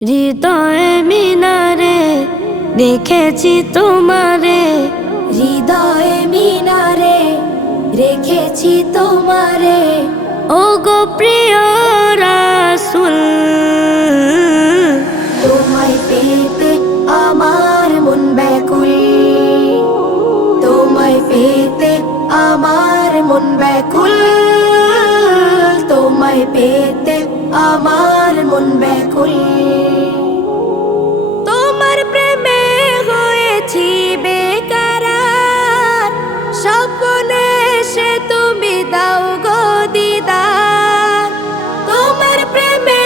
হৃদয়ে মিনারে রেখেছি তোমারে, হৃদয়ে মিনারে রেখেছি তোমারে, ও গো প্রিয় রাসূল। তোমায় পেতে আমার মন ব্যাকুল, তোমায় পেতে আমার মন ব্যাকুল, তোমায় পেতে আমার মন ব্যাকুল। তোমার প্রেমে হয়েছি বেকরার, স্বপ্নে এসে তুমি দাও গো দিদার। তোমার প্রেমে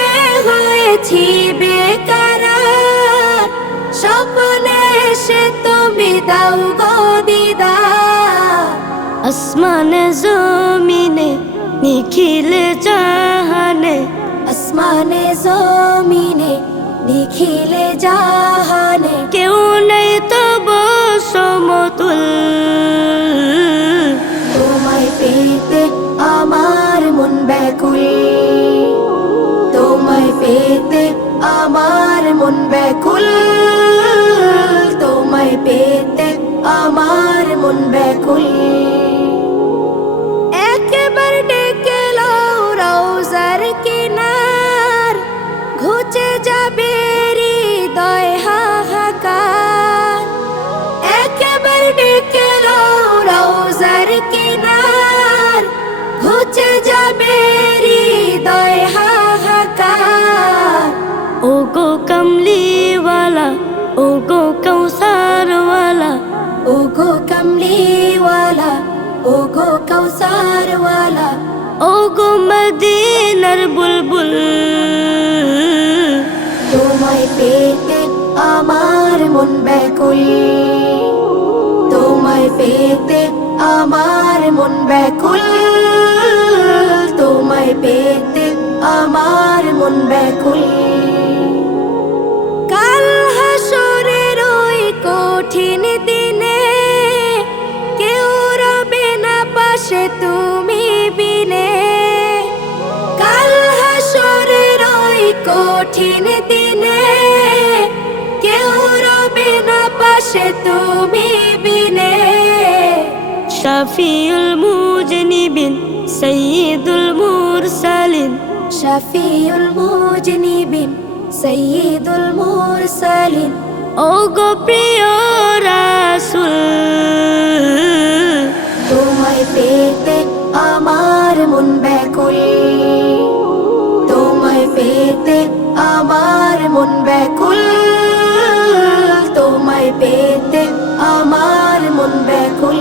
হয়েছি বেকরার, স্বপ্নে এসে তুমি দাও গো দিদার। আসমানে জমিনে নিখিলে জাহানে, আসমানে জমিনে নিখিলে জাহানে, কেউ নেই তব সমতুল। তোমায় পেতে আমার মন ব্যাকুল, তোমায় পেতে আমার মন ব্যাকুল, তোমায় পেতে আমার মন ব্যাকুল। একবার ডেকে লও রওজার কিনার, ঘুচে যাবে হৃদয় হাহাকার। একবার ডেকে লও রওজার কিনার, ঘুচে যাবে হৃদয় হাহাকার। ও গো কমলিওয়ালা, ও গো কৌসারওয়ালা, ও গো কমলিওয়ালা, ও গো কৌসারওয়ালা, ও গো মদিনার বুলবুল। তোমায় পেতে আমার মন ব্যাকুল, তোমায় পেতে আমার মন ব্যাকুল, তোমায় পেতে আমার মন ব্যাকুল। কাল হাসরের ওই কঠিন দিনে কেউ রবে না পাশে তুমি বিনে। কাল হাসরের ওই কঠিন দিনে কেউ রবে না পাশে তুমি বিনে। শাফিউল মুজনিবিন সাইয়্যিদুল মুরসালিন, শফিউল মুজনিবিন সাইয়্যিদুল মুরসালিন, ও গো প্রিয় রাসূল। তোমায় পেতে আমার মন ব্যাকুল, তোমায় পেতে আমার মন ব্যাকুল, তোমায় পেতে আমার মন ব্যাকুল।